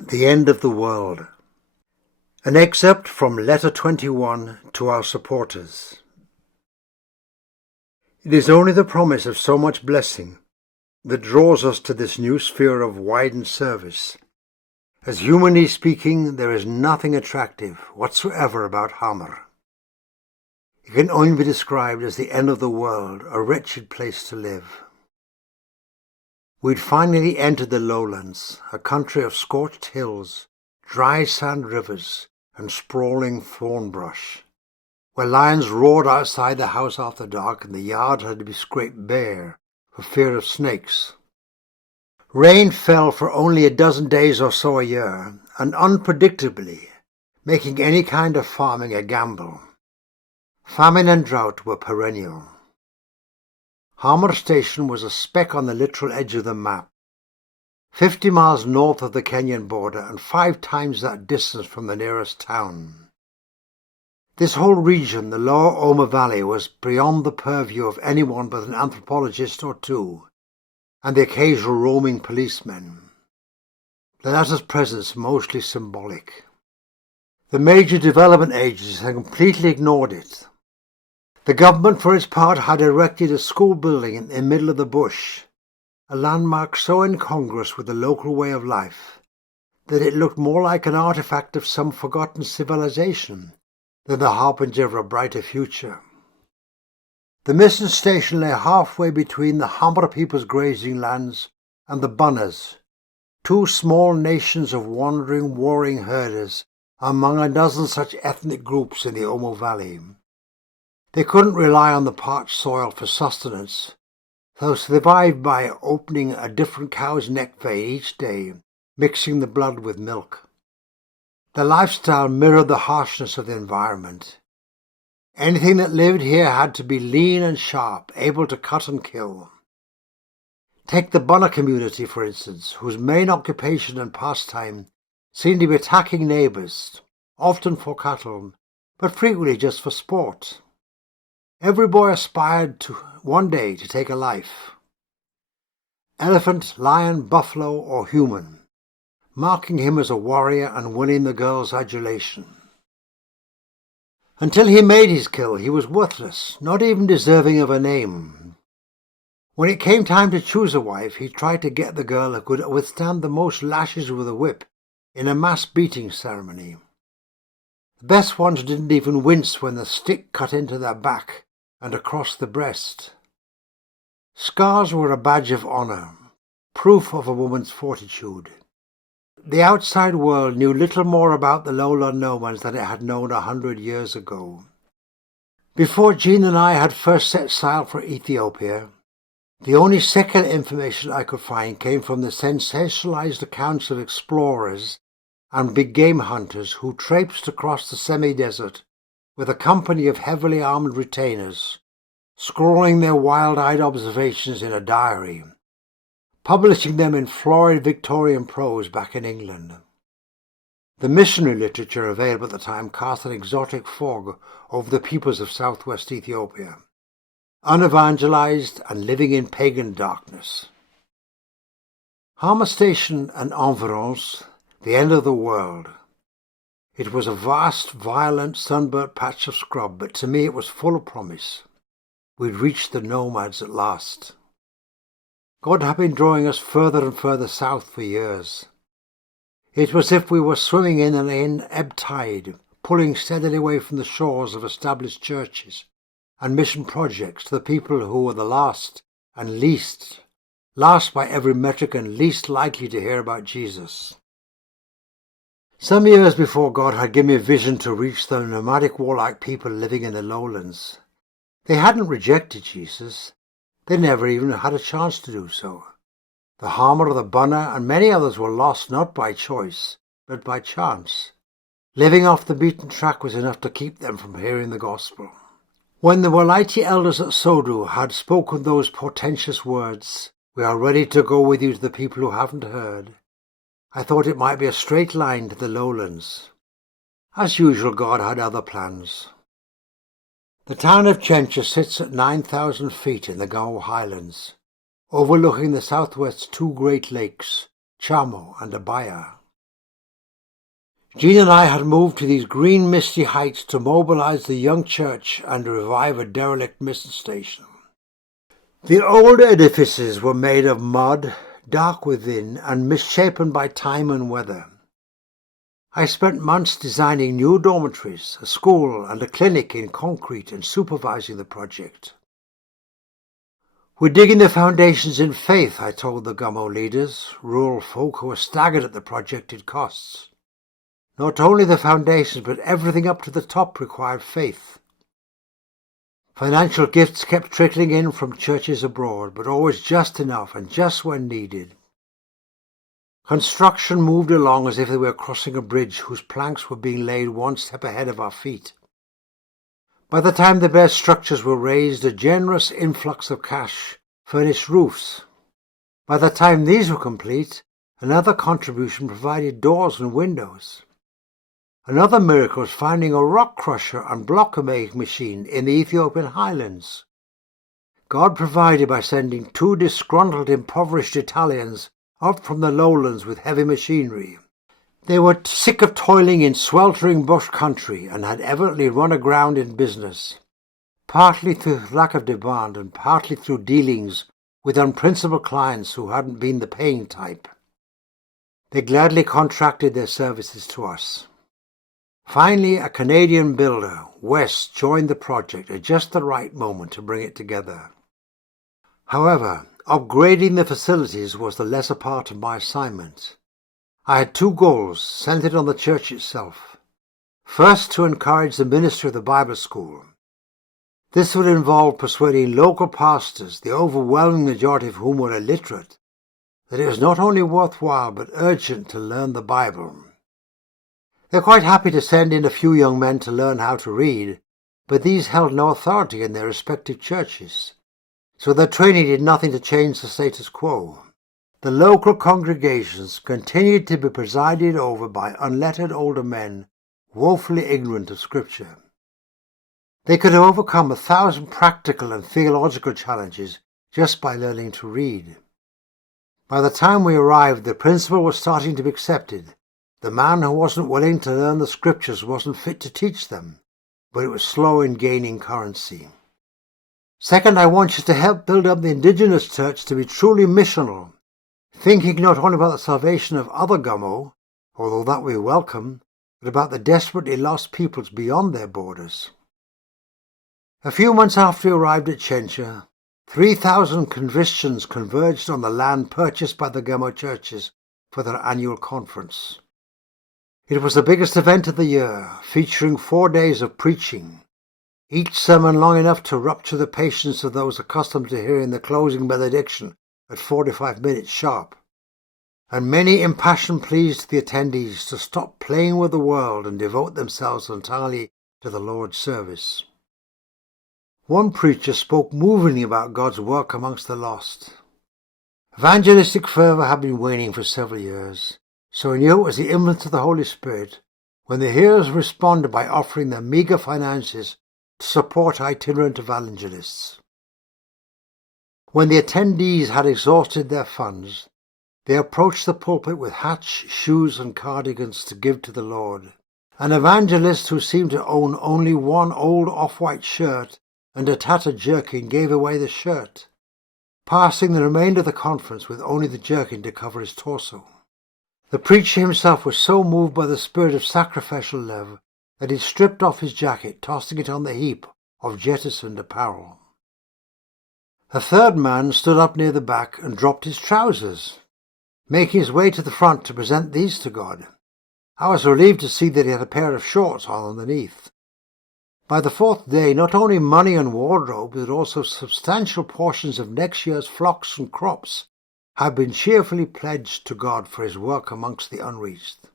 The End of the World. An excerpt from Letter 21 to our supporters. It is only the promise of so much blessing that draws us to this new sphere of widened service. As humanly speaking, there is nothing attractive whatsoever about Hamar. It can only be described as the end of the world, a wretched place to live. We'd finally entered the lowlands, a country of scorched hills, dry sand rivers, and sprawling thorn brush, where lions roared outside the house after dark and the yard had to be scraped bare for fear of snakes. Rain fell for only a dozen days or so a year, and unpredictably, making any kind of farming a gamble. Famine and drought were perennial. Hamar Station was a speck on the literal edge of the map, 50 miles north of the Kenyan border and 5 times that distance from the nearest town. This whole region, the lower Omo Valley, was beyond the purview of anyone but an anthropologist or two, and the occasional roaming policeman. The latter's presence mostly symbolic. The major development agencies had completely ignored it. The government, for its part, had erected a school building in the middle of the bush, a landmark so incongruous with the local way of life that it looked more like an artifact of some forgotten civilization than the harbinger of a brighter future. The mission station lay halfway between the Hamar people's grazing lands and the Bunnas, 2 small nations of wandering, warring herders among a dozen such ethnic groups in the Omo Valley. They couldn't rely on the parched soil for sustenance, so survived by opening a different cow's neck vein each day, mixing the blood with milk. The lifestyle mirrored the harshness of the environment. Anything that lived here had to be lean and sharp, able to cut and kill. Take the Bunna community, for instance, whose main occupation and pastime seemed to be attacking neighbours, often for cattle, but frequently just for sport. Every boy aspired to one day to take a life. Elephant, lion, buffalo, or human, marking him as a warrior and winning the girl's adulation. Until he made his kill, he was worthless, not even deserving of a name. When it came time to choose a wife, he tried to get the girl who could withstand the most lashes with a whip in a mass beating ceremony. The best ones didn't even wince when the stick cut into their back and across the breast. Scars were a badge of honour, proof of a woman's fortitude. The outside world knew little more about the lowland nomads than it had known 100 years ago. Before Jean and I had first set sail for Ethiopia, the only secular information I could find came from the sensationalized accounts of explorers and big game hunters who traipsed across the semi-desert with a company of heavily armed retainers, scrawling their wild-eyed observations in a diary, publishing them in florid Victorian prose back in England. The missionary literature available at the time cast an exotic fog over the peoples of southwest Ethiopia, unevangelized and living in pagan darkness. Hamar Station and environs, the end of the world. It was a vast, violent, sunburnt patch of scrub, but to me it was full of promise. We'd reached the nomads at last. God had been drawing us further and further south for years. It was as if we were swimming in an ebb tide, pulling steadily away from the shores of established churches and mission projects to the people who were the last and least, last by every metric and least likely to hear about Jesus. Some years before, God had given me a vision to reach the nomadic warlike people living in the lowlands. They hadn't rejected Jesus. They never even had a chance to do so. The Hamar, the Bunna, and many others were lost not by choice, but by chance. Living off the beaten track was enough to keep them from hearing the gospel. When the Walaiti elders at Sodu had spoken those portentous words, "We are ready to go with you to the people who haven't heard," I thought it might be a straight line to the lowlands. As usual, God had other plans. The town of Chencha sits at 9,000 feet in the Gao Highlands, overlooking the southwest's 2 great lakes, Chamo and Abaya. Jean and I had moved to these green misty heights to mobilize the young church and revive a derelict mission station. The old edifices were made of mud, dark within, and misshapen by time and weather. I spent months designing new dormitories, a school and a clinic in concrete and supervising the project. We're digging the foundations in faith, I told the Gummo leaders, rural folk who were staggered at the projected costs. Not only the foundations, but everything up to the top required faith. Financial gifts kept trickling in from churches abroad, but always just enough and just when needed. Construction moved along as if they were crossing a bridge whose planks were being laid one step ahead of our feet. By the time the bare structures were raised, a generous influx of cash furnished roofs. By the time these were complete, another contribution provided doors and windows. Another miracle was finding a rock crusher and block-making machine in the Ethiopian highlands. God provided by sending two disgruntled, impoverished Italians up from the lowlands with heavy machinery. They were sick of toiling in sweltering bush country and had evidently run aground in business, partly through lack of demand and partly through dealings with unprincipled clients who hadn't been the paying type. They gladly contracted their services to us. Finally, a Canadian builder, West, joined the project at just the right moment to bring it together. However, upgrading the facilities was the lesser part of my assignment. I had two goals centered on the church itself. First, to encourage the ministry of the Bible school. This would involve persuading local pastors, the overwhelming majority of whom were illiterate, that it was not only worthwhile but urgent to learn the Bible. They're quite happy to send in a few young men to learn how to read, but these held no authority in their respective churches, so their training did nothing to change the status quo. The local congregations continued to be presided over by unlettered older men, woefully ignorant of Scripture. They could have overcome 1,000 practical and theological challenges just by learning to read. By the time we arrived, the principle was starting to be accepted. The man who wasn't willing to learn the Scriptures wasn't fit to teach them, but it was slow in gaining currency. Second, I want you to help build up the indigenous church to be truly missional, thinking not only about the salvation of other Gummo, although that we welcome, but about the desperately lost peoples beyond their borders. A few months after we arrived at Chencha, 3,000 Christians converged on the land purchased by the Gummo churches for their annual conference. It was the biggest event of the year, featuring 4 days of preaching, each sermon long enough to rupture the patience of those accustomed to hearing the closing benediction at 45 minutes sharp, and many impassioned pleas to the attendees to stop playing with the world and devote themselves entirely to the Lord's service. One preacher spoke movingly about God's work amongst the lost. Evangelistic fervor had been waning for several years, so he knew it was the influence of the Holy Spirit when the hearers responded by offering their meager finances to support itinerant evangelists. When the attendees had exhausted their funds, they approached the pulpit with hats, shoes, and cardigans to give to the Lord. An evangelist who seemed to own only one old off-white shirt and a tattered jerkin gave away the shirt, passing the remainder of the conference with only the jerkin to cover his torso. The preacher himself was so moved by the spirit of sacrificial love that he stripped off his jacket, tossing it on the heap of jettisoned apparel. A third man stood up near the back and dropped his trousers, making his way to the front to present these to God. I was relieved to see that he had a pair of shorts on underneath. By the fourth day, not only money and wardrobe, but also substantial portions of next year's flocks and crops had been cheerfully pledged to God for his work amongst the unreached.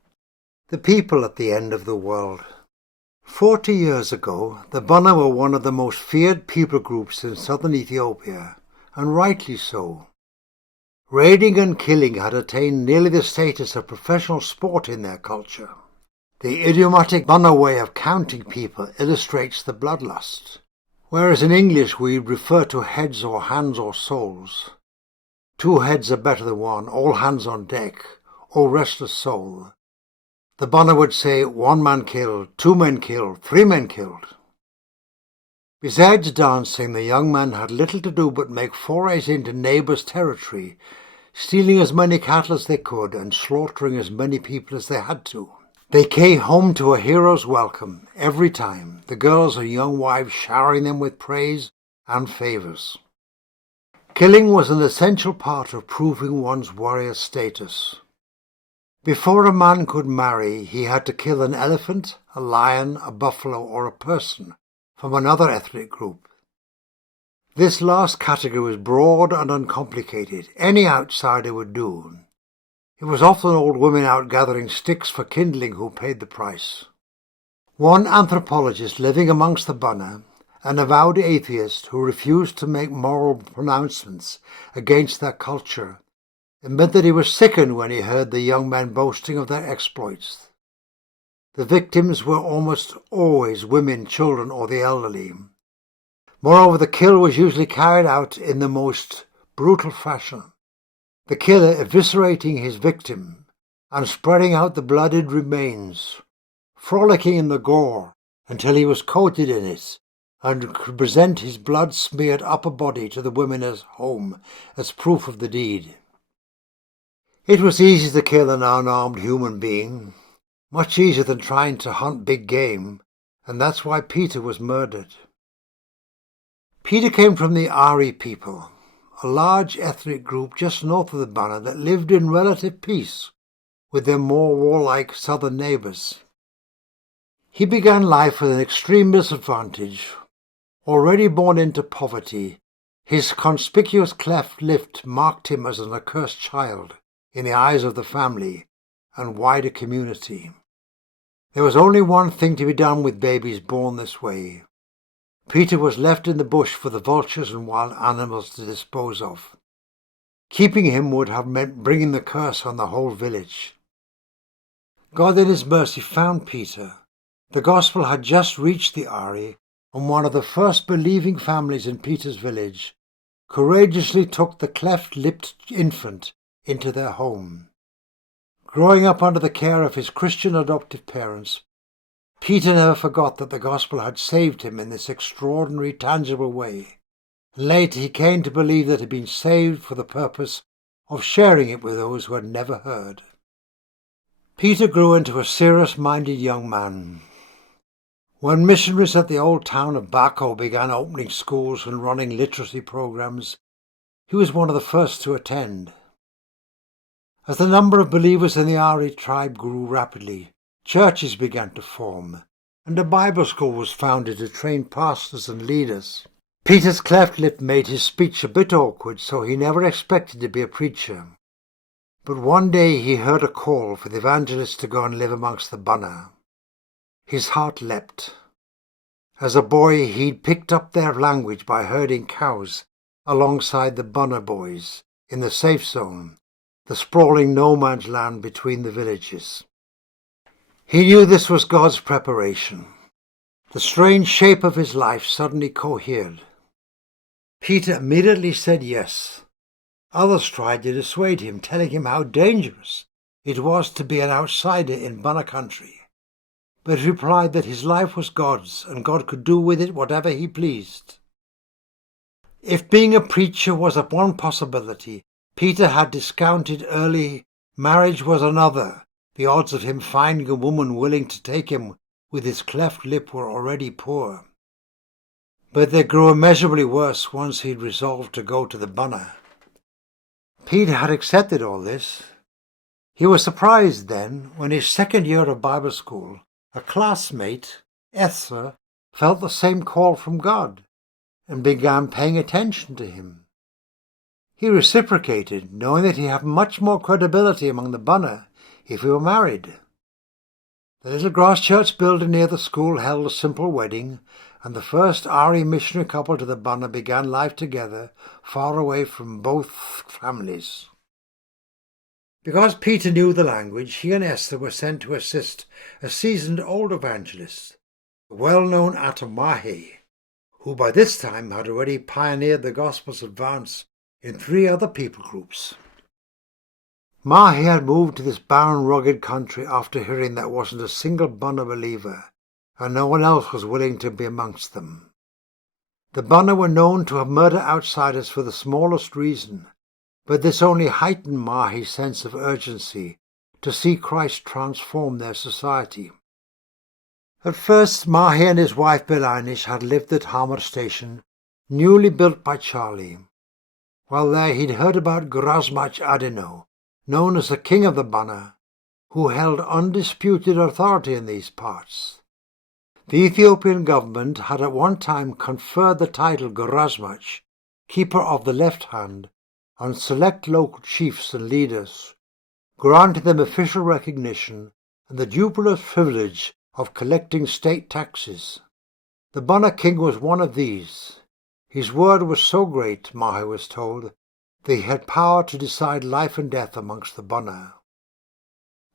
The people at the end of the world. 40 years ago, the Bana were one of the most feared people groups in southern Ethiopia, and rightly so. Raiding and killing had attained nearly the status of professional sport in their culture. The idiomatic Bana way of counting people illustrates the bloodlust. Whereas in English we refer to heads or hands or souls. 2 heads are better than one, all hands on deck, O restless soul. The Bana would say 1 man killed, 2 men killed, 3 men killed. Besides dancing, the young men had little to do but make forays into neighbours' territory, stealing as many cattle as they could and slaughtering as many people as they had to. They came home to a hero's welcome every time, the girls and young wives showering them with praise and favours. Killing was an essential part of proving one's warrior status. Before a man could marry, he had to kill an elephant, a lion, a buffalo, or a person from another ethnic group. This last category was broad and uncomplicated. Any outsider would do. It was often old women out gathering sticks for kindling who paid the price. One anthropologist living amongst the Bana, an avowed atheist who refused to make moral pronouncements against their culture, admitted that he was sickened when he heard the young men boasting of their exploits. The victims were almost always women, children, or the elderly. Moreover, the kill was usually carried out in the most brutal fashion, the killer eviscerating his victim and spreading out the bloodied remains, frolicking in the gore until he was coated in it and could present his blood-smeared upper body to the women at home as proof of the deed. It was easy to kill an unarmed human being, much easier than trying to hunt big game, and that's why Peter was murdered. Peter came from the Ari people, a large ethnic group just north of the Bana that lived in relative peace with their more warlike southern neighbours. He began life with an extreme disadvantage. Already born into poverty, his conspicuous cleft lip marked him as an accursed child in the eyes of the family and wider community. There was only one thing to be done with babies born this way. Peter was left in the bush for the vultures and wild animals to dispose of. Keeping him would have meant bringing the curse on the whole village. God in his mercy found Peter. The gospel had just reached the Ari, and one of the first believing families in Peter's village courageously took the cleft-lipped infant into their home. Growing up under the care of his Christian adoptive parents, Peter never forgot that the gospel had saved him in this extraordinary, tangible way. Later he came to believe that he had been saved for the purpose of sharing it with those who had never heard. Peter grew into a serious-minded young man. When missionaries at the old town of Bako began opening schools and running literacy programs, he was one of the first to attend. As the number of believers in the Ari tribe grew rapidly, churches began to form, and a Bible school was founded to train pastors and leaders. Peter's cleft lip made his speech a bit awkward, so he never expected to be a preacher. But one day he heard a call for the evangelist to go and live amongst the Bana. His heart leapt. As a boy, he'd picked up their language by herding cows alongside the Bana boys in the safe zone, the sprawling no-man's land between the villages. He knew this was God's preparation. The strange shape of his life suddenly cohered. Peter immediately said yes. Others tried to dissuade him, telling him how dangerous it was to be an outsider in Bana country. But he replied that his life was God's and God could do with it whatever he pleased. If being a preacher was one possibility, Peter had discounted early. Marriage was another. The odds of him finding a woman willing to take him with his cleft lip were already poor. But they grew immeasurably worse once he'd resolved to go to the Bana. Peter had accepted all this. He was surprised then, when his second year of Bible school, a classmate, Esther, felt the same call from God and began paying attention to him. He reciprocated, knowing that he had much more credibility among the Bana if he were married. The little grass church building near the school held a simple wedding, and the first Ari missionary couple to the Bana began life together, far away from both families. Because Peter knew the language, he and Esther were sent to assist a seasoned old evangelist, the well-known Atamahe, who by this time had already pioneered the gospel's advance in 3 other people groups. Mahi had moved to this barren, rugged country after hearing there wasn't a single Bana believer, and no one else was willing to be amongst them. The Bana were known to have murdered outsiders for the smallest reason, but this only heightened Mahi's sense of urgency to see Christ transform their society. At first, Mahi and his wife Belinish had lived at Hamar Station, newly built by Charlie. While there, he'd heard about Grasmach Adeno, known as the king of the Bana, who held undisputed authority in these parts. The Ethiopian government had at one time conferred the title Grasmach, keeper of the left hand, on select local chiefs and leaders, granting them official recognition and the dubious privilege of collecting state taxes. The Bana king was one of these. His word was so great, Mahi was told, that he had power to decide life and death amongst the Bana.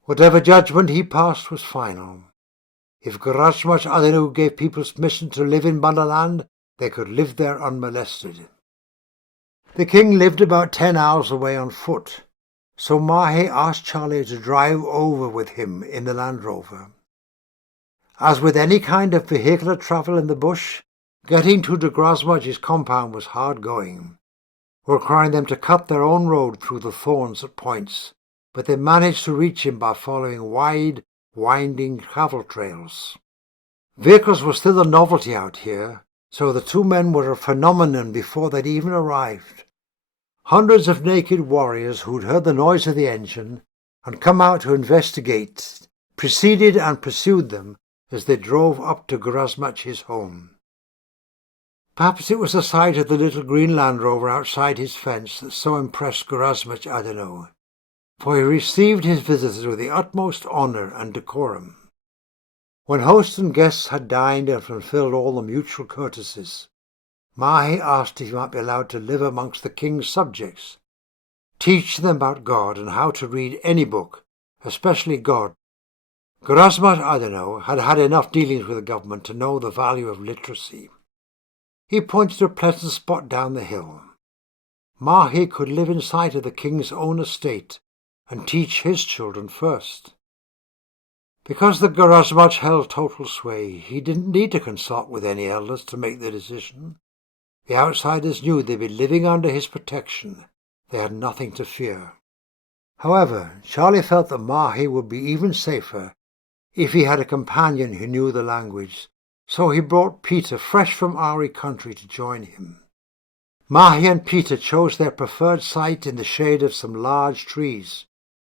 Whatever judgment he passed was final. If Grasmach Adenu gave people permission to live in Bana land, they could live there unmolested. The king lived about 10 hours away on foot, so Mahi asked Charlie to drive over with him in the Land Rover. As with any kind of vehicular travel in the bush, getting to de Grasmach's compound was hard going, requiring them to cut their own road through the thorns at points, but they managed to reach him by following wide, winding travel trails. Vehicles were still a novelty out here, so the two men were a phenomenon before they'd even arrived. Hundreds of naked warriors who'd heard the noise of the engine and come out to investigate preceded and pursued them as they drove up to Grasmach's home. Perhaps it was the sight of the little green Land Rover outside his fence that so impressed Grasmach Adeno, for he received his visitors with the utmost honour and decorum. When host and guests had dined and fulfilled all the mutual courtesies, Mahi asked if he might be allowed to live amongst the king's subjects, teach them about God and how to read any book, especially God. Grasmach Adeno had had enough dealings with the government to know the value of literacy. He pointed to a pleasant spot down the hill. Mahi could live in sight of the king's own estate and teach his children first. Because the Grasmach held total sway, he didn't need to consult with any elders to make the decision. The outsiders knew they'd be living under his protection. They had nothing to fear. However, Charlie felt that Mahi would be even safer if he had a companion who knew the language, so he brought Peter fresh from Ari country to join him. Mahi and Peter chose their preferred site in the shade of some large trees,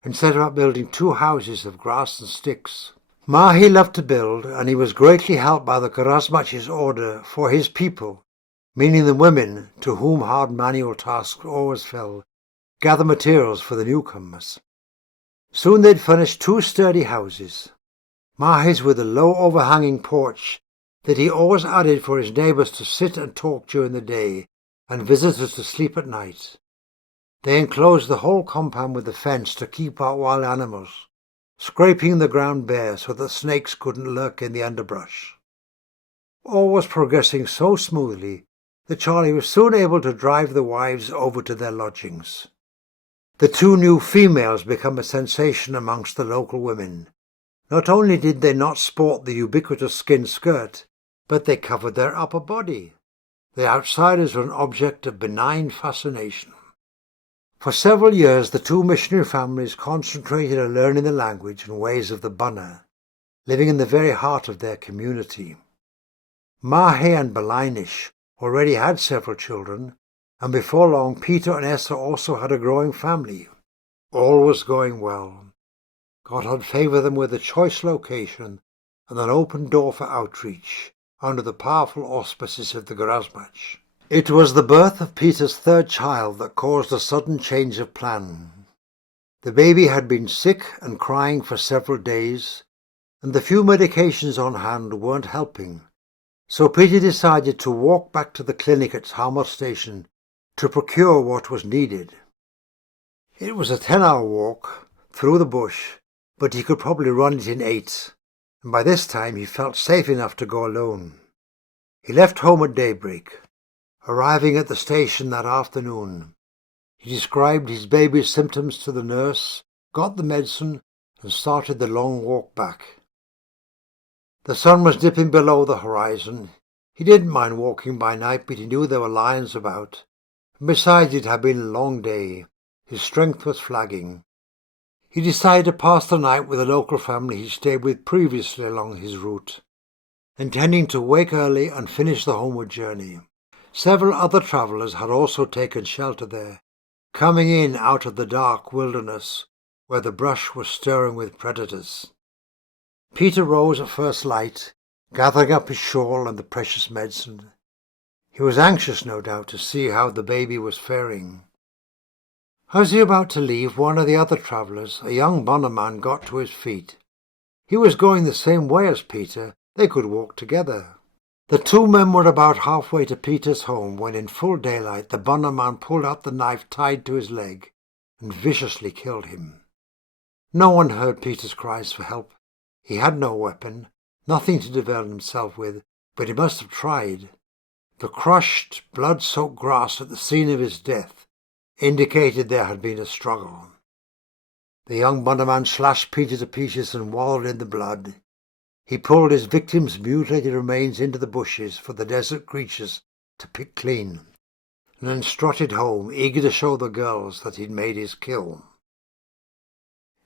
and set about building 2 houses of grass and sticks. Mahi loved to build, and he was greatly helped by the Grasmach's order for his people, meaning the women, to whom hard manual tasks always fell, gather materials for the newcomers. Soon they'd finished 2 sturdy houses, Mahi's with a low overhanging porch that he always added for his neighbours to sit and talk during the day, and visitors to sleep at night. They enclosed the whole compound with a fence to keep out wild animals, scraping the ground bare so that snakes couldn't lurk in the underbrush. All was progressing so smoothly that Charlie was soon able to drive the wives over to their lodgings. The 2 new females became a sensation amongst the local women. Not only did they not sport the ubiquitous skin skirt, but they covered their upper body. The outsiders were an object of benign fascination. For several years the 2 missionary families concentrated on learning the language and ways of the Bana, living in the very heart of their community. Mahi and Belinish already had several children, and before long Peter and Esther also had a growing family. All was going well. God had favoured them with a choice location and an open door for outreach under the powerful auspices of the Grasmach. It was the birth of Peter's 3rd child that caused a sudden change of plan. The baby had been sick and crying for several days, and the few medications on hand weren't helping, so Peter decided to walk back to the clinic at Hamar Station to procure what was needed. It was a 10-hour walk through the bush, but he could probably run it in 8, and by this time he felt safe enough to go alone. He left home at daybreak. Arriving at the station that afternoon, he described his baby's symptoms to the nurse got the medicine, and started the long walk back. The sun was dipping below the horizon. He didn't mind walking by night, but he knew there were lions about. And besides, it had been a long day. His strength was flagging. He decided to pass the night with a local family he stayed with previously along his route, intending to wake early and finish the homeward journey. Several other travellers had also taken shelter there, coming in out of the dark wilderness where the brush was stirring with predators. Peter rose at first light, gathering up his shawl and the precious medicine. He was anxious, no doubt, to see how the baby was faring. As he was about to leave, one of the other travellers, a young bonnerman, got to his feet. He was going the same way as Peter. They could walk together. The two men were about halfway to Peter's home when, in full daylight, the bonnerman pulled out the knife tied to his leg and viciously killed him. No one heard Peter's cries for help. He had no weapon, nothing to defend himself with, but he must have tried. The crushed, blood-soaked grass at the scene of his death indicated there had been a struggle. The young bonderman slashed Peter to pieces and wallowed in the blood. He pulled his victim's mutilated remains into the bushes for the desert creatures to pick clean, and then strutted home, eager to show the girls that he'd made his kill.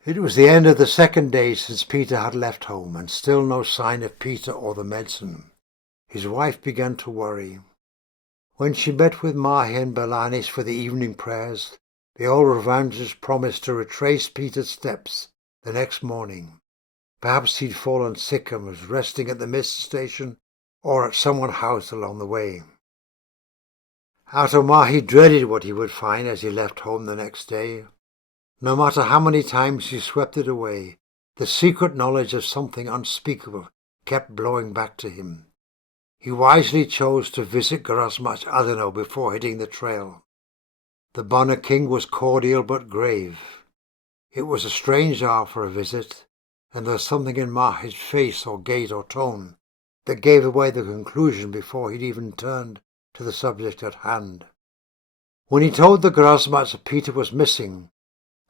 It was the end of the second day since Peter had left home, and still no sign of Peter or the medicine. His wife began to worry. When she met with Mahi and Balanis for the evening prayers, the old evangelist promised to retrace Peter's steps the next morning. Perhaps he'd fallen sick and was resting at the mist station or at someone's house along the way. Mahi dreaded what he would find as he left home the next day. No matter how many times he swept it away, the secret knowledge of something unspeakable kept blowing back to him. He wisely chose to visit Grasmach Adeno before hitting the trail. The Bonner King was cordial but grave. It was a strange hour for a visit, and there was something in Mahi's face or gait or tone that gave away the conclusion before he'd even turned to the subject at hand. When he told the Grasmach that Peter was missing,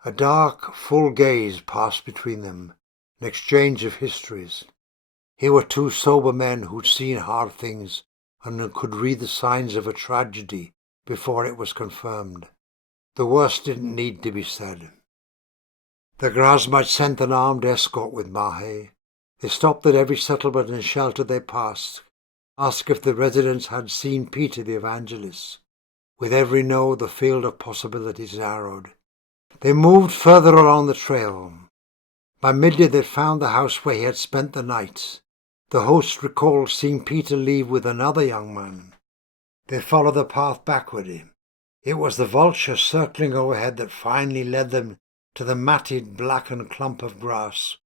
a dark, full gaze passed between them, an exchange of histories. Here were two sober men who'd seen hard things and could read the signs of a tragedy before it was confirmed. The worst didn't need to be said. The Grasmach sent an armed escort with Mahi. They stopped at every settlement and shelter they passed, asked if the residents had seen Peter the evangelist. With every no, the field of possibilities narrowed. They moved further along the trail. By midday they found the house where he had spent the night. The host recalled seeing Peter leave with another young man. They followed the path backward. It was the vulture circling overhead that finally led them to the matted, blackened clump of grass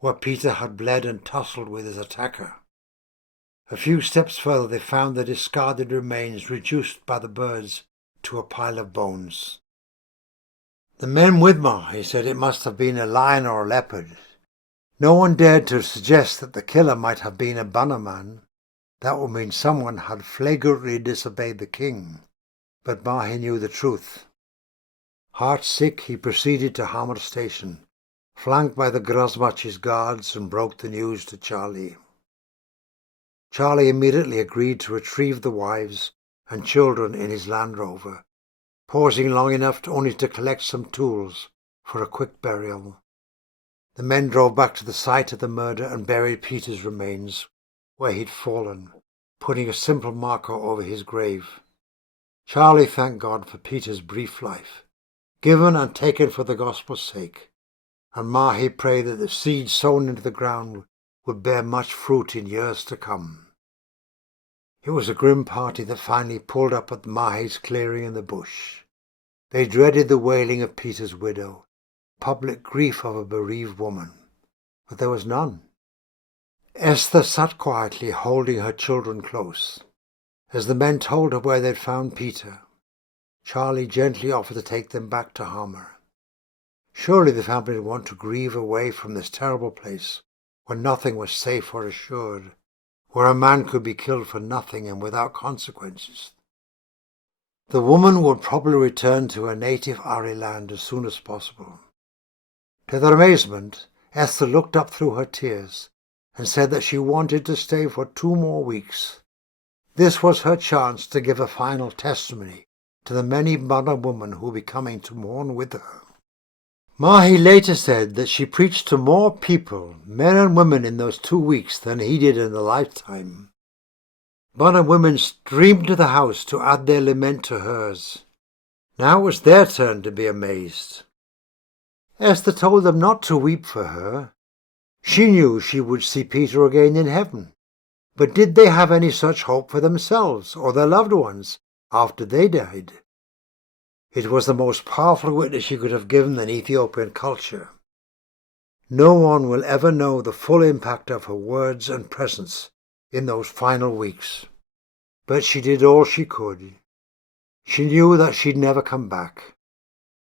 where Peter had bled and tussled with his attacker. A few steps further they found the discarded remains reduced by the birds to a pile of bones. The men with Mahi said it must have been a lion or a leopard. No one dared to suggest that the killer might have been a bannerman. That would mean someone had flagrantly disobeyed the king. But Mahi knew the truth. Heart-sick, he proceeded to Hammer Station, flanked by the Grasmach's guards, and broke the news to Charlie. Charlie immediately agreed to retrieve the wives and children in his Land Rover, pausing long enough only to collect some tools for a quick burial. The men drove back to the site of the murder and buried Peter's remains where he'd fallen, putting a simple marker over his grave. Charlie thanked God for Peter's brief life, given and taken for the gospel's sake, and Mahi prayed that the seed sown into the ground would bear much fruit in years to come. It was a grim party that finally pulled up at Mahi's clearing in the bush. They dreaded the wailing of Peter's widow, public grief of a bereaved woman, but there was none. Esther sat quietly, holding her children close. As the men told her where they'd found Peter, Charlie gently offered to take them back to Hammer. Surely the family would want to grieve away from this terrible place where nothing was safe or assured, where a man could be killed for nothing and without consequences. The woman would probably return to her native Ari land as soon as possible. To their amazement, Esther looked up through her tears and said that she wanted to stay for 2 more weeks. This was her chance to give a final testimony to the many Bana women who would be coming to mourn with her. Mahi later said that she preached to more people, men and women, in those 2 weeks than he did in a lifetime. Bana women streamed to the house to add their lament to hers. Now it was their turn to be amazed. Esther told them not to weep for her. She knew she would see Peter again in heaven. But did they have any such hope for themselves or their loved ones after they died? It was the most powerful witness she could have given in Ethiopian culture. No one will ever know the full impact of her words and presence in those final weeks. But she did all she could. She knew that she'd never come back.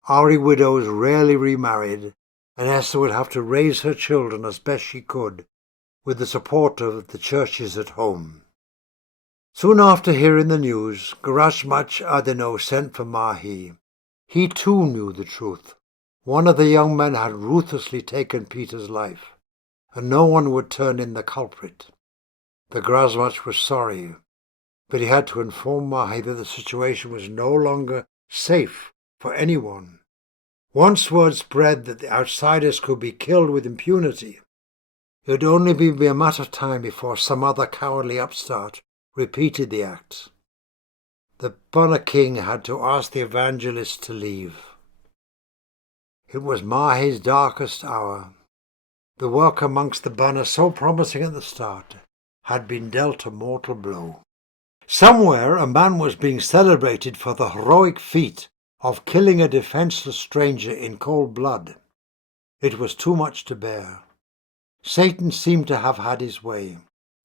Ari widows rarely remarried, and Esther would have to raise her children as best she could, with the support of the churches at home. Soon after hearing the news, Garashmach Adeno sent for Mahi. He too knew the truth. One of the young men had ruthlessly taken Peter's life, and no one would turn in the culprit. The Garashmach was sorry, but he had to inform Mahi that the situation was no longer safe for anyone. Once word spread that the outsiders could be killed with impunity, it would only be a matter of time before some other cowardly upstart repeated the act. The Bana king had to ask the evangelist to leave. It was Mahi's darkest hour. The work amongst the Bana, so promising at the start, had been dealt a mortal blow. Somewhere a man was being celebrated for the heroic feat of killing a defenseless stranger in cold blood. It was too much to bear. Satan seemed to have had his way.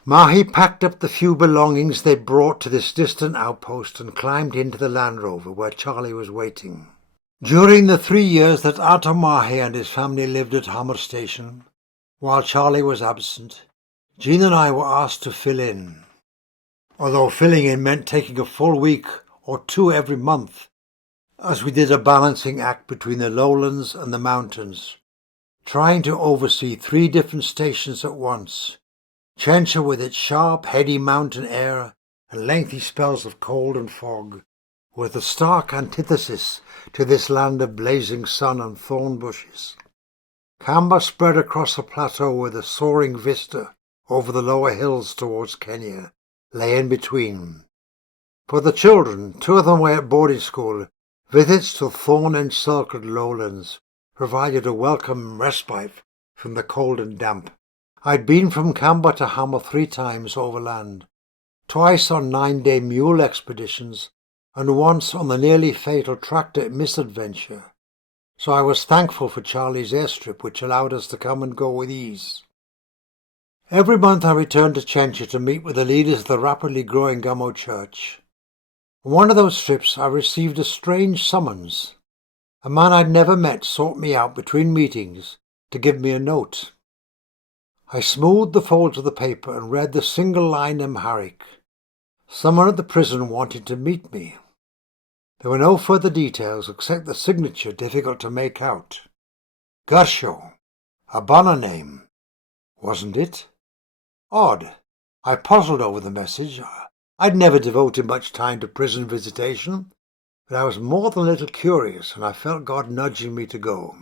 Mahi packed up the few belongings they'd brought to this distant outpost and climbed into the Land Rover where Charlie was waiting. During the 3 years that Ato Mahi and his family lived at Hammer Station, while Charlie was absent, Jean and I were asked to fill in. Although filling in meant taking a full week or 2 every month, as we did a balancing act between the lowlands and the mountains, trying to oversee 3 different stations at once. Chencha with its sharp, heady mountain air and lengthy spells of cold and fog was the stark antithesis to this land of blazing sun and thorn bushes. Kamba spread across the plateau with a soaring vista over the lower hills towards Kenya, lay in between. For the children, 2 of them were at boarding school, visits to thorn-encircled lowlands provided a welcome respite from the cold and damp. I'd been from Kamba to Hammer 3 times overland, twice on 9-day mule expeditions, and once on the nearly fatal tractor misadventure, so I was thankful for Charlie's airstrip, which allowed us to come and go with ease. Every month I returned to Chencha to meet with the leaders of the rapidly growing Gummo Church. On one of those trips I received a strange summons. A man I'd never met sought me out between meetings to give me a note. I smoothed the folds of the paper and read the single line in Amharic. Someone at the prison wanted to meet me. There were no further details except the signature difficult to make out. Gersho, a Bana name, wasn't it? Odd. I puzzled over the message. I'd never devoted much time to prison visitation, but I was more than a little curious, and I felt God nudging me to go.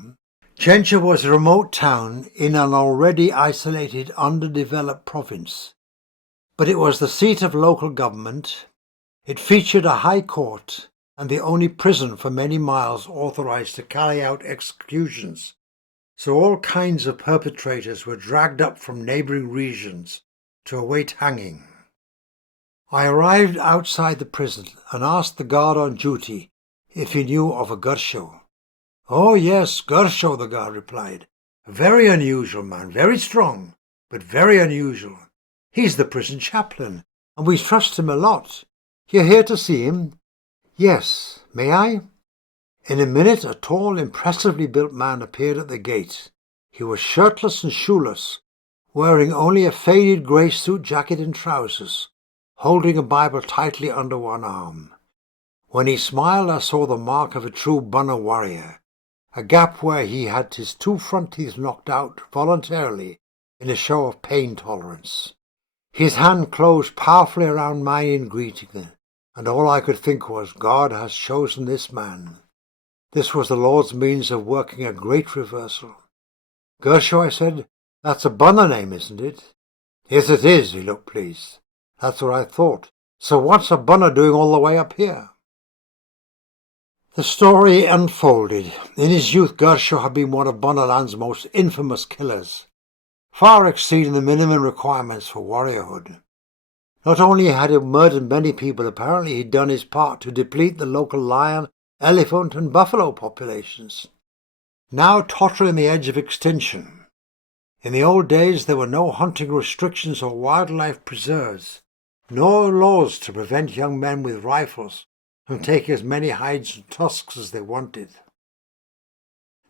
Chencha was a remote town in an already isolated, underdeveloped province, but it was the seat of local government. It featured a high court and the only prison for many miles authorized to carry out executions, so all kinds of perpetrators were dragged up from neighboring regions to await hanging. I arrived outside the prison and asked the guard on duty if he knew of a Gersho. "Oh yes, Gersho," the guard replied. "A very unusual man, very strong, but very unusual. He's the prison chaplain, and we trust him a lot. You're here to see him?" "Yes, may I?" In a minute a tall, impressively built man appeared at the gate. He was shirtless and shoeless, wearing only a faded grey suit jacket and trousers, holding a Bible tightly under one arm. When he smiled I saw the mark of a true Bana warrior, a gap where he had his 2 front teeth knocked out voluntarily in a show of pain tolerance. His hand closed powerfully around mine in greeting, and all I could think was, God has chosen this man. This was the Lord's means of working a great reversal. Gershow, I said, that's a Bunner name, isn't it? Yes, it is, he looked pleased. That's what I thought. So what's a Bunner doing all the way up here? The story unfolded. In his youth, Gershow had been one of Bunnerland's most infamous killers, far exceeding the minimum requirements for warriorhood. Not only had he murdered many people, apparently he'd done his part to deplete the local lion, elephant and buffalo populations, now tottering on the edge of extinction. In the old days there were no hunting restrictions or wildlife preserves, nor laws to prevent young men with rifles from taking as many hides and tusks as they wanted.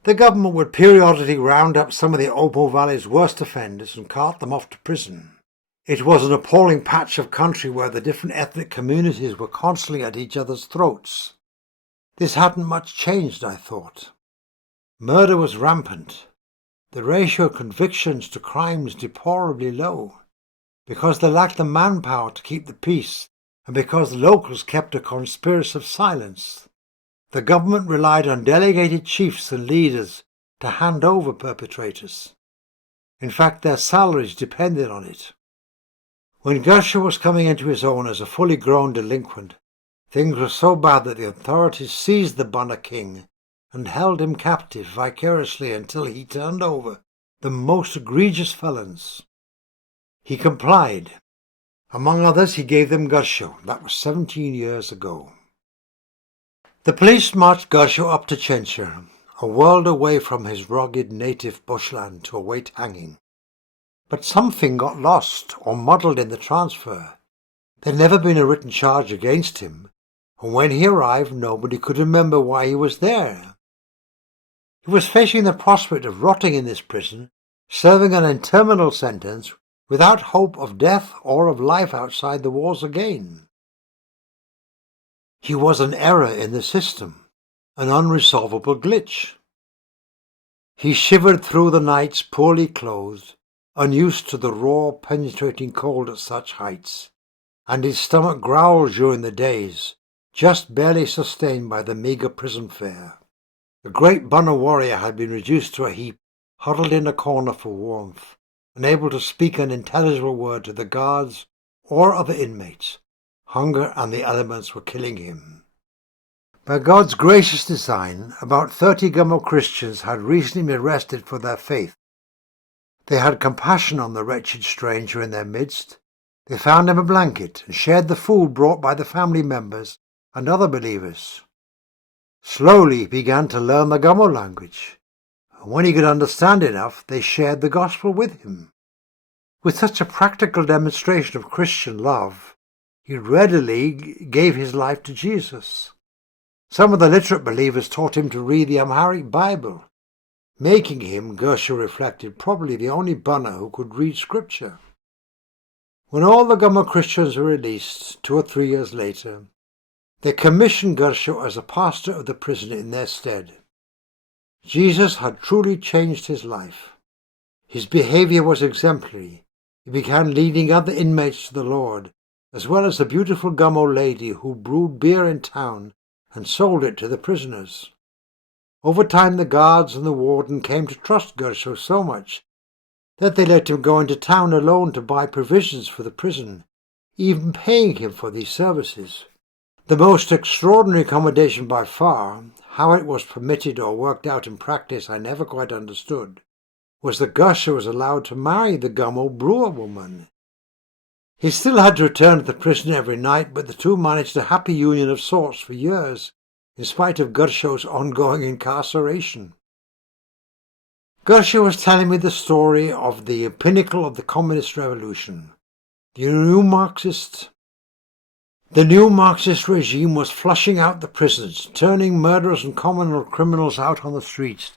The government would periodically round up some of the Opo Valley's worst offenders and cart them off to prison. It was an appalling patch of country where the different ethnic communities were constantly at each other's throats. This hadn't much changed, I thought. Murder was rampant. The ratio of convictions to crimes deplorably low, because they lacked the manpower to keep the peace and because the locals kept a conspiracy of silence. The government relied on delegated chiefs and leaders to hand over perpetrators. In fact, their salaries depended on it. When Gershow was coming into his own as a fully grown delinquent, things were so bad that the authorities seized the Bunner king and held him captive vicariously until he turned over the most egregious felons. He complied. Among others, he gave them Gershow. That was 17 years ago. The police marched Gershow up to Chencher, a world away from his rugged native bushland, to await hanging. But something got lost or muddled in the transfer. There had never been a written charge against him, and when he arrived nobody could remember why he was there. He was facing the prospect of rotting in this prison, serving an interminable sentence without hope of death or of life outside the walls again. He was an error in the system, an unresolvable glitch. He shivered through the nights poorly clothed, unused to the raw, penetrating cold at such heights, and his stomach growled during the days, just barely sustained by the meagre prison fare. The great Bunner warrior had been reduced to a heap, huddled in a corner for warmth, unable to speak an intelligible word to the guards or other inmates. Hunger and the elements were killing him. By God's gracious design, about 30 Gummo Christians had recently been arrested for their faith. They had compassion on the wretched stranger in their midst. They found him a blanket and shared the food brought by the family members and other believers. Slowly he began to learn the Gummo language, and when he could understand enough, they shared the gospel with him. With such a practical demonstration of Christian love, he readily gave his life to Jesus. Some of the literate believers taught him to read the Amharic Bible, making him, Gershow reflected, probably the only Bunner who could read Scripture. When all the Gummo Christians were released, 2 or 3 years later, they commissioned Gershow as a pastor of the prison in their stead. Jesus had truly changed his life. His behavior was exemplary. He began leading other inmates to the Lord, as well as a beautiful Gummo lady who brewed beer in town and sold it to the prisoners. Over time the guards and the warden came to trust Gershow so much that they let him go into town alone to buy provisions for the prison, even paying him for these services. The most extraordinary accommodation by far, how it was permitted or worked out in practice I never quite understood, was that Gershow was allowed to marry the Gummo brewer woman. He still had to return to the prison every night, but the two managed a happy union of sorts for years, in spite of Gershow's ongoing incarceration. Gershow was telling me the story of the pinnacle of the communist revolution. The new Marxist regime was flushing out the prisons, turning murderers and common criminals out on the streets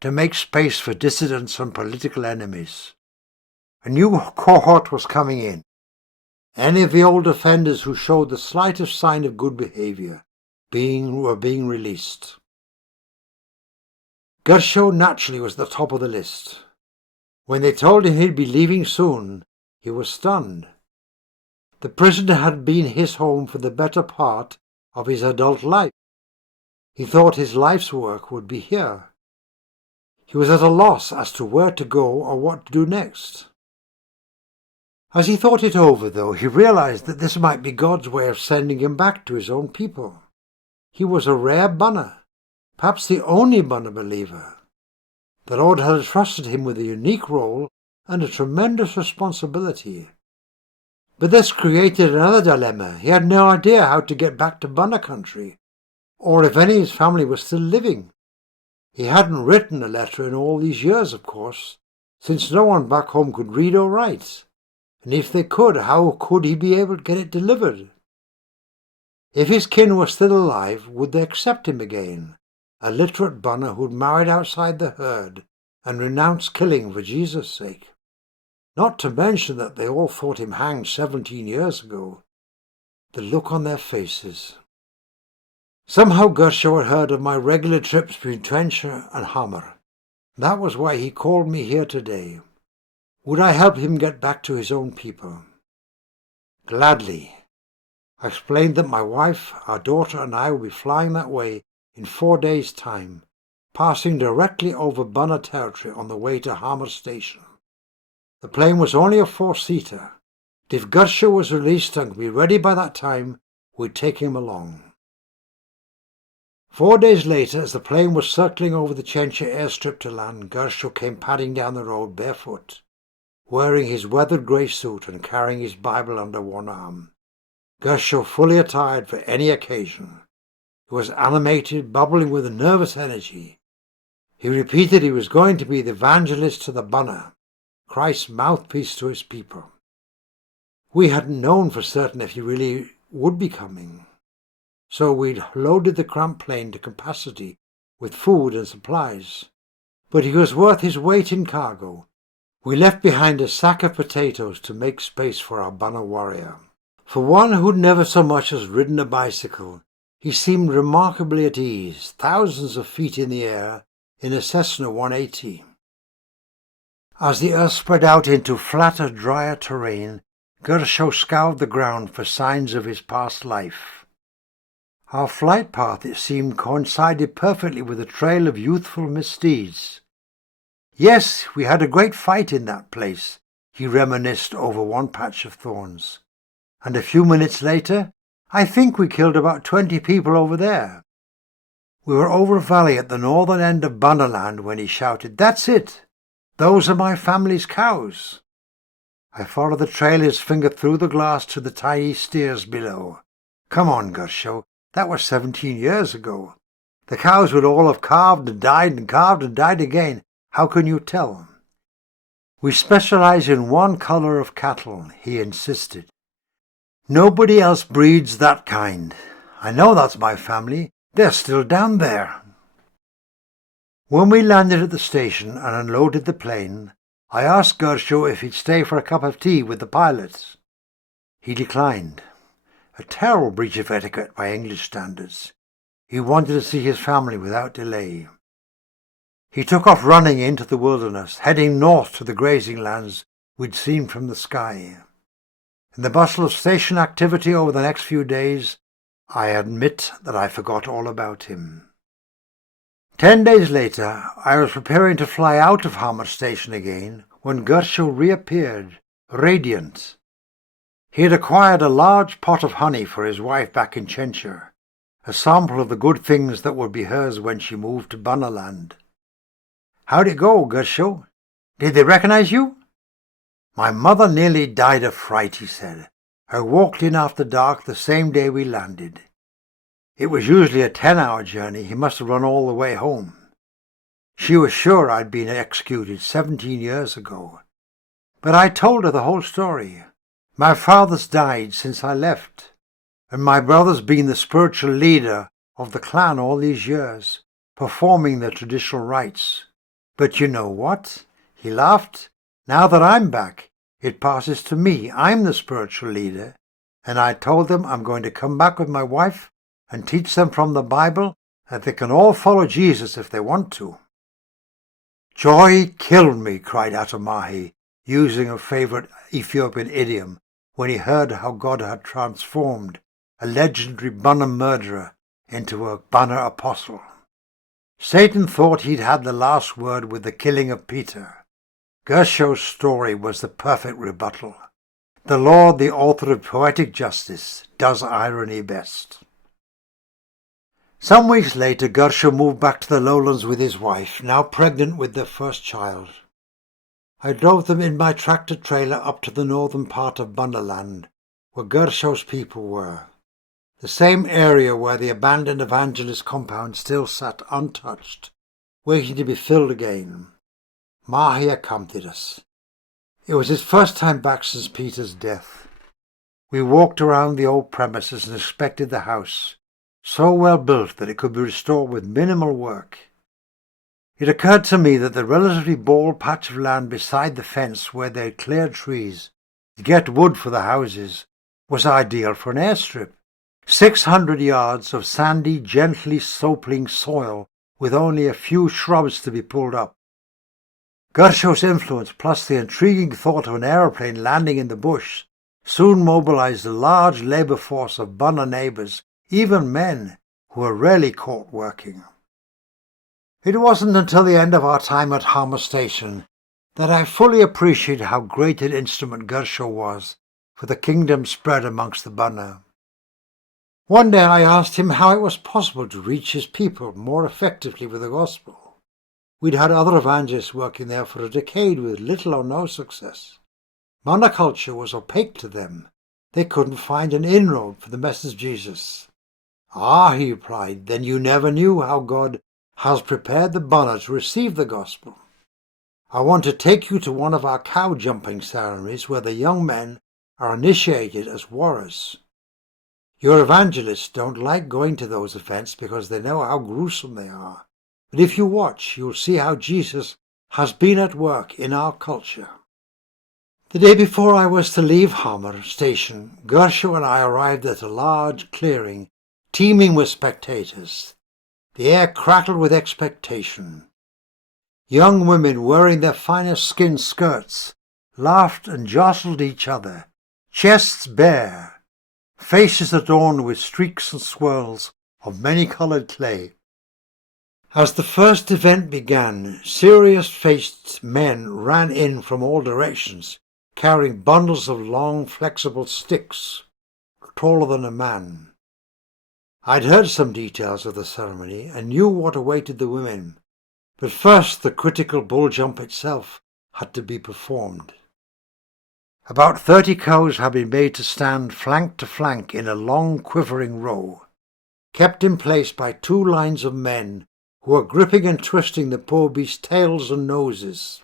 to make space for dissidents and political enemies. A new cohort was coming in. Any of the old offenders who showed the slightest sign of good behavior were being released. Gershaw naturally was at the top of the list. When they told him he'd be leaving soon, he was stunned. The prison had been his home for the better part of his adult life. He thought his life's work would be here. He was at a loss as to where to go or what to do next. As he thought it over, though, he realized that this might be God's way of sending him back to his own people. He was a rare bunner, perhaps the only bunner believer. The Lord had entrusted him with a unique role and a tremendous responsibility. But this created another dilemma. He had no idea how to get back to bunner country, or if any of his family was still living. He hadn't written a letter in all these years, of course, since no one back home could read or write. And if they could, how could he be able to get it delivered? If his kin were still alive, would they accept him again? A literate bunner who'd married outside the herd and renounced killing for Jesus' sake. Not to mention that they all thought him hanged 17 years ago. The look on their faces. Somehow Gershaw had heard of my regular trips between Trencher and Hammer. That was why he called me here today. Would I help him get back to his own people? Gladly. I explained that my wife, our daughter, and I will be flying that way in 4 days' time, passing directly over bunner territory on the way to Hammer Station. The plane was only a 4-seater. If Gershaw was released and could be ready by that time, we'd take him along. 4 days later, as the plane was circling over the Chencha airstrip to land, Gershaw came padding down the road barefoot, wearing his weathered grey suit and carrying his Bible under one arm. Gershaw fully attired for any occasion. He was animated, bubbling with a nervous energy. He repeated he was going to be the evangelist to the bunner, Christ's mouthpiece to his people. We hadn't known for certain if he really would be coming, so we'd loaded the cramped plane to capacity with food and supplies. But he was worth his weight in cargo. We left behind a sack of potatoes to make space for our bunner warrior. For one who'd never so much as ridden a bicycle, he seemed remarkably at ease, thousands of feet in the air, in a Cessna 180. As the earth spread out into flatter, drier terrain, Gershaw scoured the ground for signs of his past life. Our flight path, it seemed, coincided perfectly with a trail of youthful misdeeds. Yes, we had a great fight in that place, he reminisced over one patch of thorns. And a few minutes later, I think we killed about 20 people over there. We were over a valley at the northern end of Bunnerland when he shouted, "That's it! Those are my family's cows." I followed the trail, his finger through the glass to the tiny steers below. Come on, Gershaw, that was 17 years ago. The cows would all have calved and died and calved and died again. How can you tell? We specialize in one color of cattle, he insisted. Nobody else breeds that kind. I know that's my family. They're still down there. When we landed at the station and unloaded the plane, I asked Gershaw if he'd stay for a cup of tea with the pilots. He declined. A terrible breach of etiquette by English standards. He wanted to see his family without delay. He took off running into the wilderness, heading north to the grazing lands we'd seen from the sky. In the bustle of station activity over the next few days, I admit that I forgot all about him. 10 days later, I was preparing to fly out of Hammer Station again when Gershaw reappeared, radiant. He had acquired a large pot of honey for his wife back in Chencha, a sample of the good things that would be hers when she moved to Bunnerland. "How'd it go, Gershaw? Did they recognize you?" "My mother nearly died of fright," he said. "I walked in after dark the same day we landed. It was usually a 10-hour journey. He must have run all the way home. She was sure I'd been executed 17 years ago. But I told her the whole story. My father's died since I left, and my brother's been the spiritual leader of the clan all these years, performing the traditional rites. But you know what?" He laughed. "Now that I'm back, it passes to me. I'm the spiritual leader, and I told them I'm going to come back with my wife and teach them from the Bible that they can all follow Jesus if they want to." "Joy killed me," cried Atamahi, using a favorite Ethiopian idiom when he heard how God had transformed a legendary Bana murderer into a Bana apostle. Satan thought he'd had the last word with the killing of Peter. Gershow's story was the perfect rebuttal. The Lord, the author of poetic justice, does irony best. Some weeks later, Gershow moved back to the lowlands with his wife, now pregnant with their first child. I drove them in my tractor-trailer up to the northern part of Bundaland, where Gershow's people were, the same area where the abandoned evangelist compound still sat untouched, waiting to be filled again. Mahi accompanied us. It was his first time back since Peter's death. We walked around the old premises and inspected the house, so well built that it could be restored with minimal work. It occurred to me that the relatively bald patch of land beside the fence where they had cleared trees to get wood for the houses was ideal for an airstrip. 600 yards of sandy, gently sloping soil with only a few shrubs to be pulled up. Gershow's influence, plus the intriguing thought of an aeroplane landing in the bush, soon mobilized a large labor force of Bana neighbors, even men, who were rarely caught working. It wasn't until the end of our time at Hama Station that I fully appreciated how great an instrument Gershow was for the kingdom spread amongst the Bana. One day I asked him how it was possible to reach his people more effectively with the gospel. We'd had other evangelists working there for a decade with little or no success. Monoculture was opaque to them. They couldn't find an inroad for the message of Jesus. "Ah," he replied, "then you never knew how God has prepared the Bana to receive the gospel. I want to take you to one of our cow jumping ceremonies where the young men are initiated as warriors. Your evangelists don't like going to those events because they know how gruesome they are. But if you watch, you'll see how Jesus has been at work in our culture." The day before I was to leave Hama Station, Gershow and I arrived at a large clearing teeming with spectators. The air crackled with expectation. Young women wearing their finest skin skirts laughed and jostled each other, chests bare, faces adorned with streaks and swirls of many-colored clay. As the first event began, serious-faced men ran in from all directions, carrying bundles of long, flexible sticks, taller than a man. I'd heard some details of the ceremony and knew what awaited the women, but first the critical bull jump itself had to be performed. About 30 cows had been made to stand flank to flank in a long quivering row, kept in place by 2 lines of men who were gripping and twisting the poor beasts' tails and noses.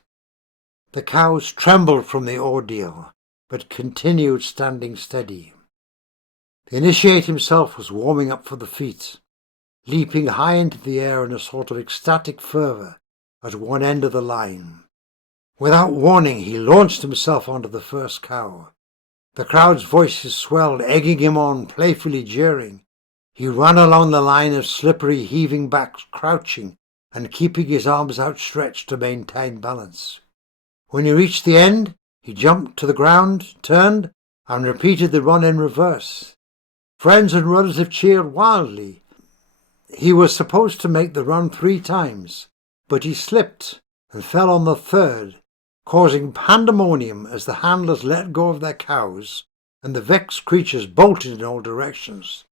The cows trembled from the ordeal, but continued standing steady. The initiate himself was warming up for the feat, leaping high into the air in a sort of ecstatic fervour at one end of the line. Without warning, he launched himself onto the first cow. The crowd's voices swelled, egging him on, playfully jeering. He ran along the line of slippery, heaving backs, crouching and keeping his arms outstretched to maintain balance. When he reached the end, he jumped to the ground, turned, and repeated the run in reverse. Friends and relatives cheered wildly. He was supposed to make the run 3 times, but he slipped and fell on the third, causing pandemonium as the handlers let go of their cows and the vexed creatures bolted in all directions.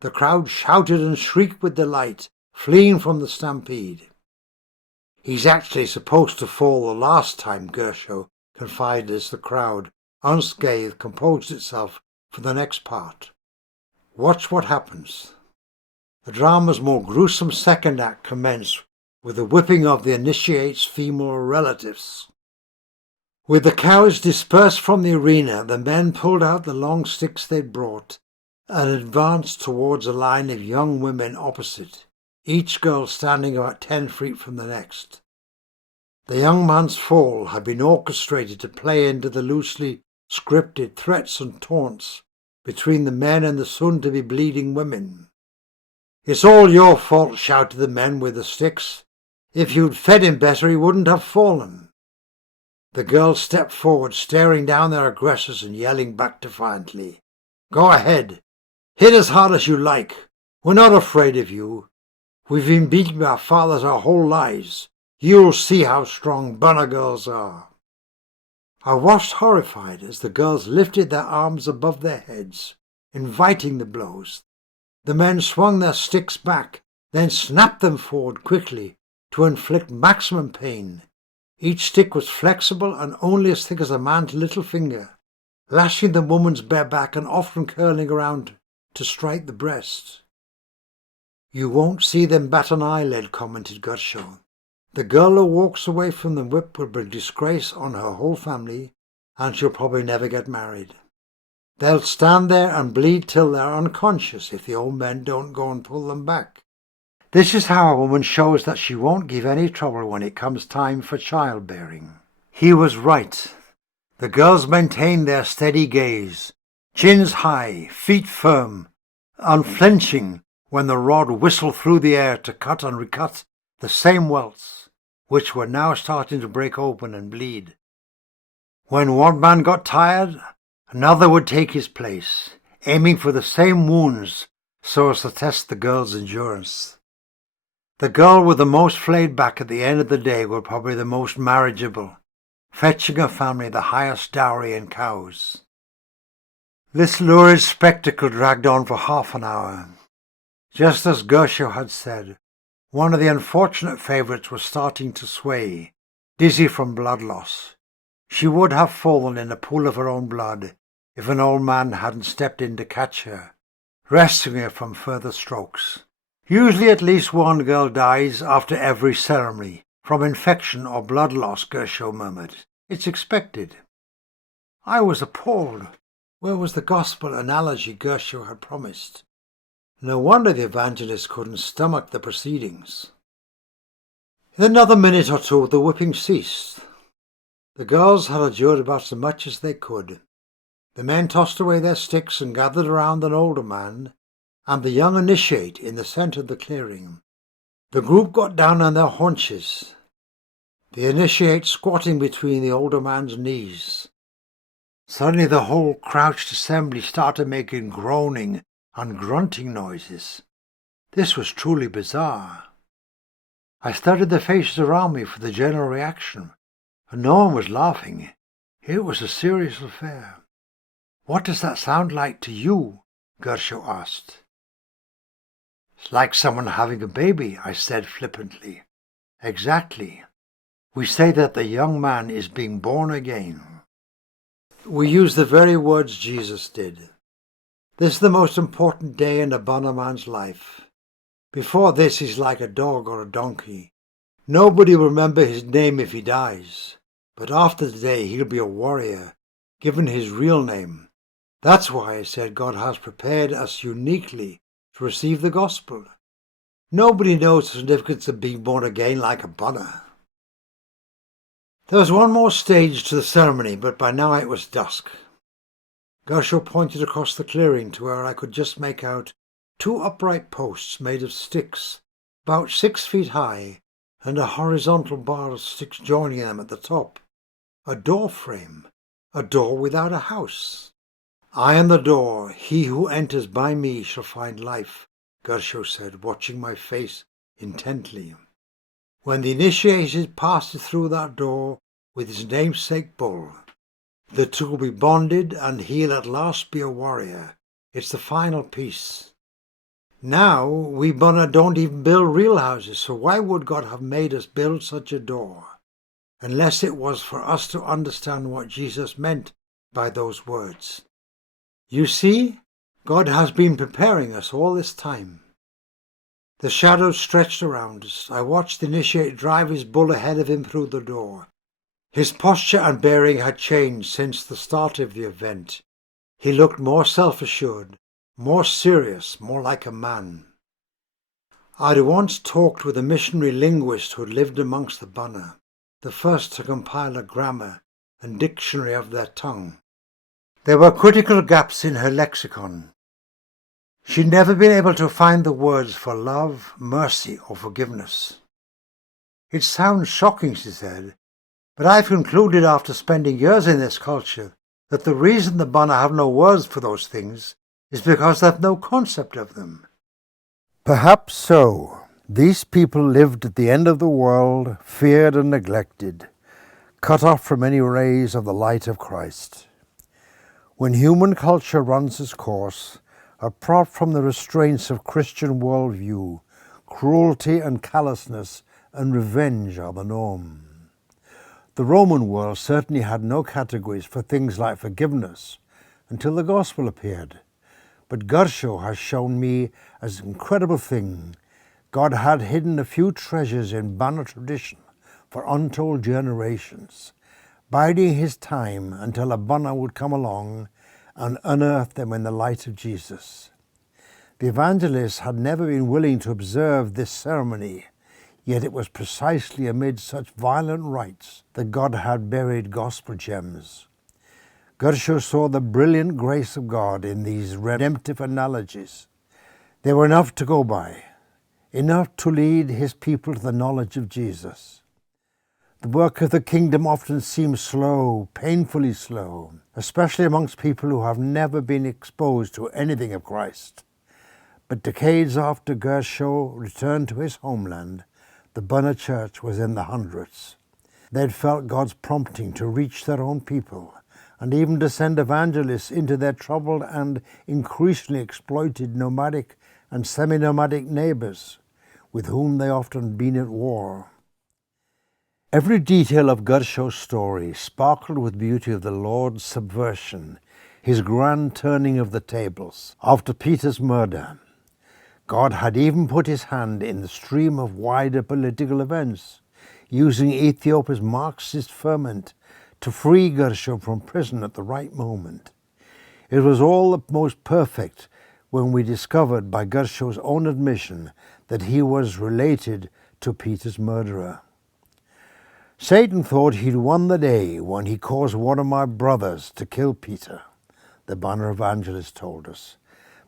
The crowd shouted and shrieked with delight, fleeing from the stampede. "He's actually supposed to fall the last time," Gershow confided as the crowd, unscathed, composed itself for the next part. Watch what happens. The drama's more gruesome second act commenced with the whipping of the initiate's female relatives. With the cows dispersed from the arena, the men pulled out the long sticks they'd brought and advanced towards a line of young women opposite, each girl standing about 10 feet from the next. The young man's fall had been orchestrated to play into the loosely scripted threats and taunts between the men and the soon-to-be bleeding women. "It's all your fault," shouted the men with the sticks. If you'd fed him better, he wouldn't have fallen. The girls stepped forward, staring down their aggressors and yelling back defiantly. Go ahead. Hit as hard as you like. We're not afraid of you. We've been beaten by our fathers our whole lives. You'll see how strong Bunna girls are. I watched horrified as the girls lifted their arms above their heads, inviting the blows. The men swung their sticks back, then snapped them forward quickly to inflict maximum pain. Each stick was flexible and only as thick as a man's little finger, lashing the woman's bare back and often curling around to strike the breast. You won't see them bat an eyelid, commented Gershon. The girl who walks away from the whip will bring disgrace on her whole family, and she'll probably never get married. They'll stand there and bleed till they're unconscious if the old men don't go and pull them back. This is how a woman shows that she won't give any trouble when it comes time for childbearing. He was right. The girls maintained their steady gaze, chins high, feet firm, unflinching when the rod whistled through the air to cut and recut the same welts, which were now starting to break open and bleed. When one man got tired, another would take his place, aiming for the same wounds so as to test the girl's endurance. The girl with the most flayed back at the end of the day were probably the most marriageable, fetching her family the highest dowry in cows. This lurid spectacle dragged on for half an hour. Just as Gershon had said, one of the unfortunate favourites was starting to sway, dizzy from blood loss. She would have fallen in a pool of her own blood if an old man hadn't stepped in to catch her, rescuing her from further strokes. Usually at least one girl dies after every ceremony, from infection or blood loss, Gershon murmured. It's expected. I was appalled. Where was the gospel analogy Gershon had promised? No wonder the evangelist couldn't stomach the proceedings. In another minute or two the whipping ceased. The girls had endured about as much as they could. The men tossed away their sticks and gathered around an older man and the young initiate in the centre of the clearing. The group got down on their haunches, the initiate squatting between the older man's knees. Suddenly the whole crouched assembly started making groaning and grunting noises. This was truly bizarre. I studied the faces around me for the general reaction, and no one was laughing. It was a serious affair. What does that sound like to you? Gershon asked. It's like someone having a baby, I said flippantly. Exactly. We say that the young man is being born again. We use the very words Jesus did. This is the most important day in a Bunna man's life. Before this he's like a dog or a donkey. Nobody will remember his name if he dies. But after today he'll be a warrior, given his real name. That's why I said God has prepared us uniquely to receive the gospel. Nobody knows the significance of being born again like a Bunna. There was one more stage to the ceremony, but by now it was dusk. Gershon pointed across the clearing to where I could just make out two upright posts made of sticks, about 6 feet high, and a horizontal bar of sticks joining them at the top. A door frame, a door without a house. I am the door. He who enters by me shall find life, Gershon said, watching my face intently. When the initiated passes through that door with his namesake bull, the two will be bonded and he'll at last be a warrior. It's the final piece. Now, we Bunna don't even build real houses, so why would God have made us build such a door? Unless it was for us to understand what Jesus meant by those words. You see, God has been preparing us all this time. The shadows stretched around us. I watched the initiate drive his bull ahead of him through the door. His posture and bearing had changed since the start of the event. He looked more self-assured, more serious, more like a man. I'd once talked with a missionary linguist who had lived amongst the Bunna, the first to compile a grammar and dictionary of their tongue. There were critical gaps in her lexicon. She'd never been able to find the words for love, mercy, or forgiveness. It sounds shocking, she said, but I've concluded after spending years in this culture that the reason the Bana have no words for those things is because they've no concept of them. Perhaps so. These people lived at the end of the world, feared and neglected, cut off from any rays of the light of Christ. When human culture runs its course, apart from the restraints of Christian worldview, cruelty and callousness and revenge are the norm. The Roman world certainly had no categories for things like forgiveness until the gospel appeared. But Gersho has shown me as an incredible thing. God had hidden a few treasures in Bana tradition for untold generations, biding his time until a Bana would come along and unearth them in the light of Jesus. The evangelists had never been willing to observe this ceremony, yet it was precisely amid such violent rites that God had buried gospel gems. Gersho saw the brilliant grace of God in these redemptive analogies. They were enough to go by, enough to lead his people to the knowledge of Jesus. The work of the kingdom often seems slow, painfully slow, especially amongst people who have never been exposed to anything of Christ. But decades after Gersho returned to his homeland, the Bana church was in the hundreds. They'd felt God's prompting to reach their own people and even to send evangelists into their troubled and increasingly exploited nomadic and semi-nomadic neighbors, with whom they often been at war. Every detail of Gersho's story sparkled with beauty of the Lord's subversion, his grand turning of the tables after Peter's murder. God had even put his hand in the stream of wider political events, using Ethiopia's Marxist ferment to free Gersho from prison at the right moment. It was all the most perfect when we discovered by Gersho's own admission that he was related to Peter's murderer. Satan thought he'd won the day when he caused one of my brothers to kill Peter, the Bana evangelist told us.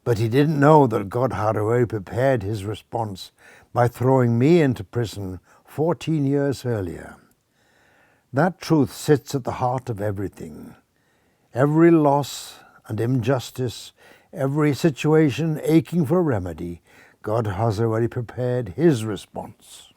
But he didn't know that God had already prepared his response by throwing me into prison 14 years earlier. That truth sits at the heart of everything. Every loss and injustice, every situation aching for a remedy, God has already prepared his response.